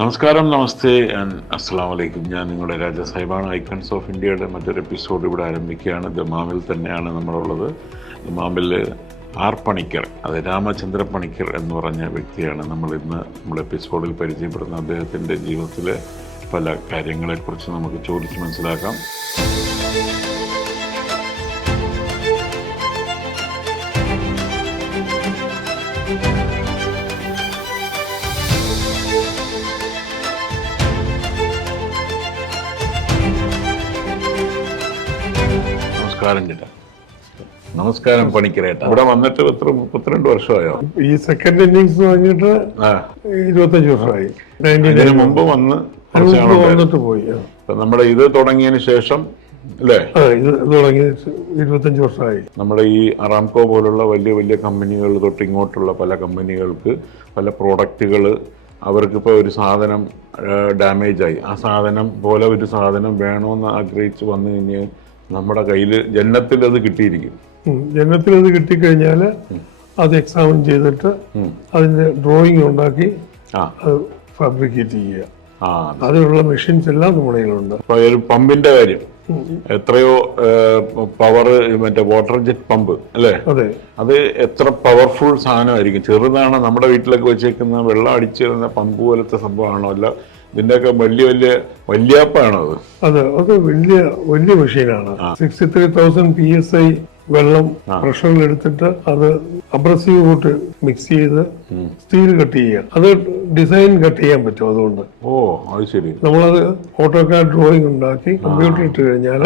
നമസ്കാരം, നമസ്തേ ആൻഡ് അസ്സലാമു അലൈക്കും. ഞാൻ നിങ്ങളുടെ രാജ സാഹിബാണ്. ഐക്കൺസ് ഓഫ് ഇന്ത്യയുടെ മറ്റൊരു എപ്പിസോഡ് ഇവിടെ ആരംഭിക്കുകയാണ്. ദമാമിൽ തന്നെയാണ് നമ്മളുള്ളത്. ദമാമിൽ ആർ പണിക്കർ, അത് രാമചന്ദ്ര പണിക്കർ എന്ന് പറഞ്ഞ വ്യക്തിയാണ് നമ്മൾ എപ്പിസോഡിൽ പരിചയപ്പെടുന്ന. അദ്ദേഹത്തിൻ്റെ ജീവിതത്തിലെ പല കാര്യങ്ങളെക്കുറിച്ച് നമുക്ക് ചോദിച്ച് മനസ്സിലാക്കാം. നമസ്കാരം പണിക്കരേട്ട. ഇവിടെ വന്നിട്ട് 32 വർഷമായോ? ഈ സെക്കൻഡ് ഇന്നിങ്സ് കഴിഞ്ഞിട്ട് 25 വർഷമായി. ഇതിനു മുമ്പ് വന്നിട്ട് പോയി. നമ്മുടെ ഇത് തുടങ്ങിയതിന് ശേഷം അല്ലേ? ഇത് തുടങ്ങി 25 വർഷമായി. നമ്മുടെ ഈ അറാംകോ പോലുള്ള വലിയ വലിയ കമ്പനികൾ തൊട്ട് ഇങ്ങോട്ടുള്ള പല കമ്പനികൾക്ക് പല പ്രോഡക്റ്റുകൾ, അവർക്കിപ്പോൾ ഒരു സാധനം ഡാമേജായി, ആ സാധനം പോലെ ഒരു സാധനം വേണമെന്ന് ആഗ്രഹിച്ച് വന്നു കഴിഞ്ഞാൽ നമ്മുടെ കയ്യിൽ ജന്നത്തിൽ അത് കിട്ടിയിരിക്കും. ജന്നത്തിൽ അത് കിട്ടിക്കഴിഞ്ഞാൽ അത് എക്സാമിൻ ചെയ്തിട്ട് അതിന്റെ ഡ്രോയിങ് ഉണ്ടാക്കി ഫാബ്രിക്കേറ്റ് ചെയ്യുക. അതിനുള്ള മെഷീൻസ് എല്ലാം നമ്മുടെ കയ്യിലുണ്ട്. ഒരു പമ്പിന്റെ കാര്യം, എത്രയോ പവർ, മറ്റേ വാട്ടർ ജെറ്റ് പമ്പ് അല്ലേ? അതെ. അത് എത്ര പവർഫുൾ സാധനമായിരിക്കും. ചെറുതാണ്, നമ്മുടെ വീട്ടിലൊക്കെ വെച്ചേക്കുന്ന വെള്ളം അടിച്ചു തരുന്ന പമ്പ് പോലത്തെ സംഭവമാണോ? അല്ല ഇതിന്റെയൊക്കെ വല്യാപ്പാണോ അത്? അത് വലിയ മെഷീനാണ്. 63,000 PSI വെള്ളം പ്രഷറിൽ എടുത്തിട്ട് അത് അബ്രസീവ് കൂട്ട് മിക്സ് ചെയ്ത് സ്റ്റീൽ കട്ട് ചെയ്യുക. അത് ഡിസൈൻ കട്ട് ചെയ്യാൻ പറ്റും. അതുകൊണ്ട് അത് ശരി. നമ്മളത് ഓട്ടോകാഡ് ഡ്രോയിങ് ഉണ്ടാക്കി കമ്പ്യൂട്ടർ ഇട്ട് കഴിഞ്ഞാൽ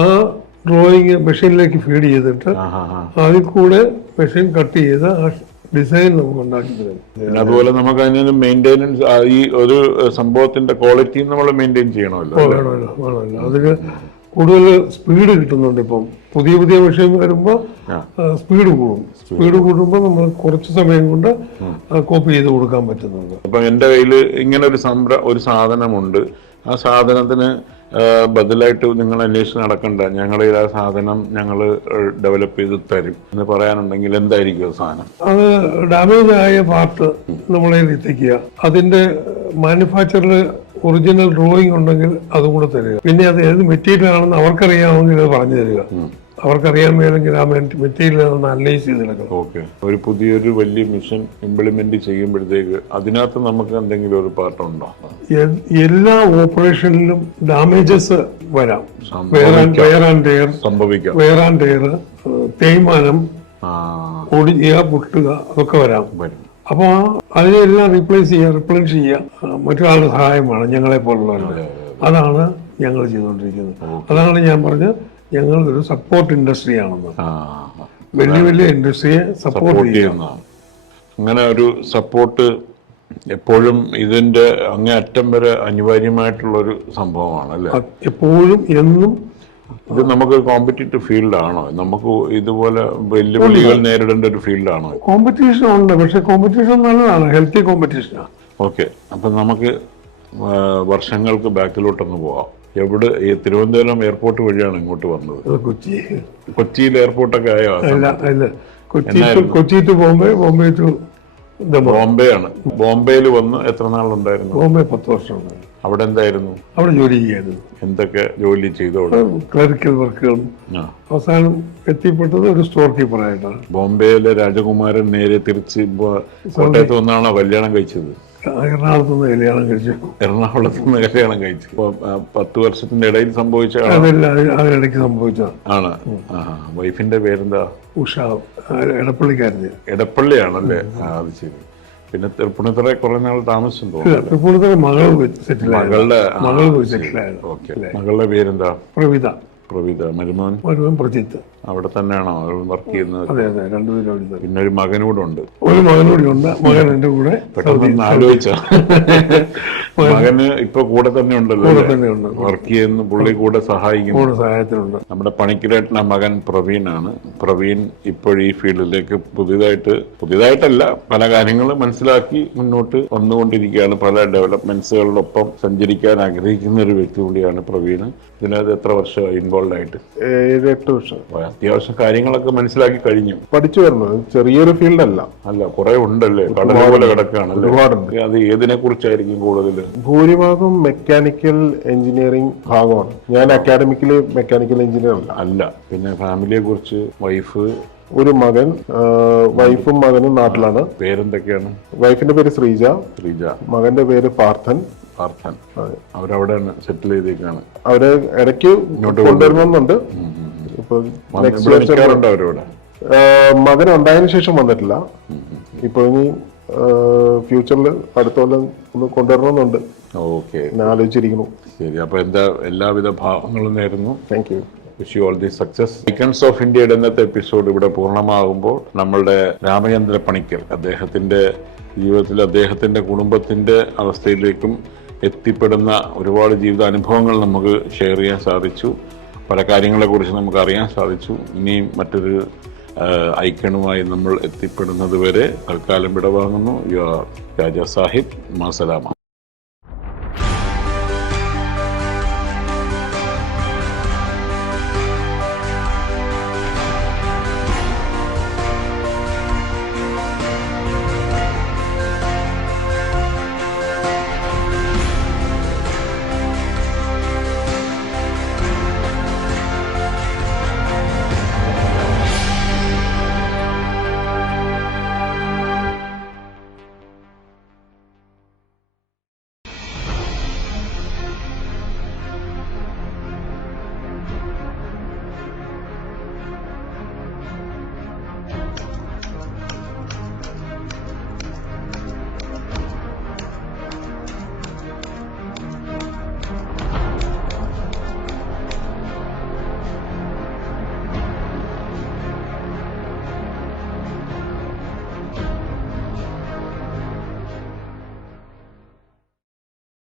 ആ ഡ്രോയിങ് മെഷീനിലേക്ക് ഫീഡ് ചെയ്തിട്ട് അതിൽ കൂടെ മെഷീൻ കട്ട് ചെയ്ത് ആ ഡിസൈൻ നമുക്ക് ഉണ്ടാക്കി തരും. അതുപോലെ നമുക്ക് അതിന് മെയിൻ്റെനൻസ്, ഈ ഒരു സംഭവത്തിന്റെ ക്വാളിറ്റി നമ്മൾ മെയിൻറ്റെയിൻ ചെയ്യണമല്ലോ. വേണമല്ലോ. അതിന് കൂടുതൽ സ്പീഡ് കിട്ടുന്നുണ്ട്. ഇപ്പം പുതിയ മെഷീൻ വരുമ്പോൾ സ്പീഡ് കൂടുമ്പോൾ നമ്മൾ കുറച്ച് സമയം കൊണ്ട് കോപ്പി ചെയ്ത് കൊടുക്കാൻ പറ്റുന്നുണ്ട്. അപ്പൊ എന്റെ കയ്യിൽ ഇങ്ങനെ ഒരു സാധനമുണ്ട്. ആ സാധനത്തിന് ബദലായിട്ട് നിങ്ങൾ അന്വേഷണം നടക്കണ്ട, ഞങ്ങളുടെ ആ സാധനം ഞങ്ങൾ ഡെവലപ്പ് ചെയ്ത് തരും എന്ന് പറയാനുണ്ടെങ്കിൽ എന്തായിരിക്കും സാധനം? അത് ഡാമേജ് ആയ പാർട്ട് നമ്മളെ എത്തിക്കുക. അതിന്റെ മാനുഫാക്ചറിൽ ഒറിജിനൽ ഡ്രോയിങ് ഉണ്ടെങ്കിൽ അതും കൂടെ തരിക. പിന്നെ അത് ഏത് മെറ്റീരിയൽ ആണെന്ന് അവർക്കറിയാമെങ്കിൽ അത് പറഞ്ഞു തരിക. അവർക്കറിയാൻ മേലെങ്കിൽ ആ മെറ്റീരിയൽ ഒന്ന് അനലൈസ് ചെയ്തെടുക്കണം. ഓക്കെ. ഒരു പുതിയൊരു വലിയ മിഷൻ ഇംപ്ലിമെന്റ് ചെയ്യുമ്പോഴത്തേക്ക് അതിനകത്ത് നമുക്ക് എന്തെങ്കിലും ഒരു പാർട്ടുണ്ടോ? എല്ലാ ഓപ്പറേഷനിലും ഡാമേജസ് വരാം. സംഭവിക്കാം. വെയർ ആൻഡ് ടയർ, തേയ്മാനം, ഒടിയുക, പൊട്ടുക, അതൊക്കെ വരാം. അപ്പൊ അതിനെല്ലാം റീപ്ലേസ് ചെയ്യുക മറ്റൊരാളുടെ സഹായമാണ് ഞങ്ങളെ പോലുള്ളവരുടെ. അതാണ് ഞങ്ങൾ ചെയ്തുകൊണ്ടിരിക്കുന്നത്. അതാണ് ഞാൻ പറഞ്ഞത്, ഞങ്ങൾ ഒരു സപ്പോർട്ട് ഇൻഡസ്ട്രി ആണെന്ന്. വലിയ ഇൻഡസ്ട്രിയെ സപ്പോർട്ട് ചെയ്യുന്ന അങ്ങനെ ഒരു സപ്പോർട്ട് എപ്പോഴും ഇതിന്റെ അങ്ങേയറ്റം വരെ അനിവാര്യമായിട്ടുള്ള ഒരു സംഭവമാണ് അല്ലേ? എപ്പോഴും എന്നും. ഇത് നമുക്ക് കോമ്പറ്റീറ്റീവ് ഫീൽഡാണോ? നമുക്ക് ഇതുപോലെ വെല്ലുവിളികൾ നേരിടേണ്ട ഒരു ഫീൽഡാണോ? കോമ്പറ്റീഷൻ ഉണ്ട്, പക്ഷെ കോമ്പറ്റീഷൻ നല്ലതാണ്, ഹെൽത്തി കോമ്പറ്റീഷനാണ്. ഓക്കെ. അപ്പൊ നമുക്ക് വർഷങ്ങൾക്ക് ബാക്കിലോട്ടൊന്ന് പോവാം. ഈ തിരുവനന്തപുരം എയർപോർട്ട് വഴിയാണ് ഇങ്ങോട്ട് വന്നത്. കൊച്ചിയിൽ എയർപോർട്ടൊക്കെ ആയോ? കൊച്ചി ടു ബോംബെ ടു ബോംബെ ആണ്. ബോംബെയിൽ വന്ന് എത്ര നാളുണ്ടായിരുന്നു? ബോംബെ 10 വർഷം. അവിടെ എന്തായിരുന്നു? അവിടെ ജോലി ചെയ്യായിരുന്നു. എന്തൊക്കെ ജോലി ചെയ്തോ? ക്ലറിക്കൽ വർക്കുകളും. അവസാനം എത്തിപ്പെട്ടത് ഒരു സ്റ്റോർ കീപ്പർ ആയിട്ടാണ്. ബോംബെയിലെ രാജകുമാരൻ നേരെ തിരിച്ച് കോട്ടയത്ത് വന്നാണോ കല്യാണം കഴിച്ചത്? എറണാകുളത്ത് നിന്ന് കല്യാണം കഴിച്ചു. എറണാകുളത്ത് നിന്ന് കല്യാണം കഴിച്ചു. 10 വർഷത്തിന്റെ ഇടയിൽ സംഭവിച്ച അതിനിടയ്ക്ക് സംഭവിച്ച ആണ്. വൈഫിന്റെ പേരെന്താ? ഉഷ. എടപ്പള്ളിക്കാരന്. എടപ്പള്ളിയാണല്ലേ? അത് ശരി. പിന്നെ തൃപ്പൂണിത്തുറ കുറെ നാൾ താമസിച്ചു തോന്നുന്നു. തൃപ്പൂണിത്തുറ മകളുടെ സെറ്റിൽ ആയിരുന്നു. ഓക്കെ. മകളുടെ പേരെന്താ? പ്രവിത. മരുമോൻ പ്രജിത്ത്. അവിടെ തന്നെയാണോ വർക്ക് ചെയ്യുന്നത്? അതെ, രണ്ടുപേരും. പിന്നെ ഒരു മകനൂടുണ്ട്. മകൻ എന്റെ കൂടെ. പെട്ടെന്ന് ആലോചിച്ച മകന് ഇപ്പൊ കൂടെ തന്നെ ഉണ്ടല്ലോ, വർക്ക് ചെയ്യുന്ന പുള്ളി കൂടെ സഹായത്തിനുണ്ട്. നമ്മുടെ പണിക്കരേട്ടന്റെ മകൻ പ്രവീണാണ്. പ്രവീൺ ഇപ്പോഴീ ഫീൽഡിലേക്ക് പുതിയതായിട്ടല്ല പല കാര്യങ്ങളും മനസ്സിലാക്കി മുന്നോട്ട് വന്നുകൊണ്ടിരിക്കുകയാണ്. പല ഡെവലപ്മെന്റ്സുകളിലൊപ്പം സഞ്ചരിക്കാൻ ആഗ്രഹിക്കുന്ന ഒരു വ്യക്തി കൂടിയാണ് പ്രവീൺ. ഇതിനകത്ത് എത്ര വർഷമായി ഇൻവോൾവ് ഇൻവോൾവ് ആയിട്ട്? 7-8 വർഷം. അത്യാവശ്യം കാര്യങ്ങളൊക്കെ മനസ്സിലാക്കി കഴിഞ്ഞു. പഠിച്ചു വരുന്നത് ചെറിയൊരു ഫീൽഡ് അല്ല, കുറെ ഉണ്ടല്ലേ, കടല പോലെ കിടക്കുകയാണല്ലേ. ഒരുപാടുണ്ട്. അത് ഏതിനെ കുറിച്ചായിരിക്കും കൂടുതൽ? ഭൂരിഭാഗം മെക്കാനിക്കൽ എഞ്ചിനീയറിംഗ് ഭാഗമാണ്. ഞാൻ അക്കാഡമിക്കലി മെക്കാനിക്കൽ എഞ്ചിനീയർ അല്ല. പിന്നെ ഫാമിലിയെ കുറിച്ച്? വൈഫ്? ഒരു മകൻ, വൈഫും മകനും നാട്ടിലാണ്. പേരെന്തൊക്കെയാണ്? വൈഫിന്റെ പേര് ശ്രീജ, മകന്റെ പേര് പാർത്ഥൻ. അവരവിടെ സെറ്റിൽ ചെയ്തേക്കാണ്. അവര് ഇടയ്ക്ക് കൊണ്ടുവരണമെന്നുണ്ട്. ഇപ്പൊ അവരോട് മകൻ ഉണ്ടായതിനു ശേഷം വന്നിട്ടില്ല. ഇപ്പൊ ഇനി ഫ്യൂച്ചറിൽ അടുത്ത കൊല്ലം ഒന്ന് കൊണ്ടുവരണമെന്നുണ്ട്. ഓക്കെ, ആലോചിച്ചിരിക്കുന്നു. ശരി. അപ്പൊ എല്ലാവിധ ഭാവങ്ങളും നേരുന്നു. Thank you. Wish you all the success. Icons of ഇന്ത്യയുടെ ഇന്നത്തെ എപ്പിസോഡ് ഇവിടെ പൂർണ്ണമാകുമ്പോൾ നമ്മളുടെ രാമചന്ദ്ര പണിക്കർ അദ്ദേഹത്തിന്റെ ജീവിതത്തിൽ അദ്ദേഹത്തിന്റെ കുടുംബത്തിന്റെ അവസ്ഥയിലേക്കും എത്തിപ്പെടുന്ന ഒരുപാട് ജീവിതാനുഭവങ്ങൾ നമുക്ക് ഷെയർ ചെയ്യാൻ സാധിച്ചു. പല കാര്യങ്ങളെക്കുറിച്ച് നമുക്ക് അറിയാൻ സാധിച്ചു. ഇനിയും മറ്റൊരു ഐക്കണുമായി നമ്മൾ എത്തിപ്പെടുന്നത് വരെ തൽക്കാലം വിടവാങ്ങുന്നു. U R Raja Sahib. മാസലാമ.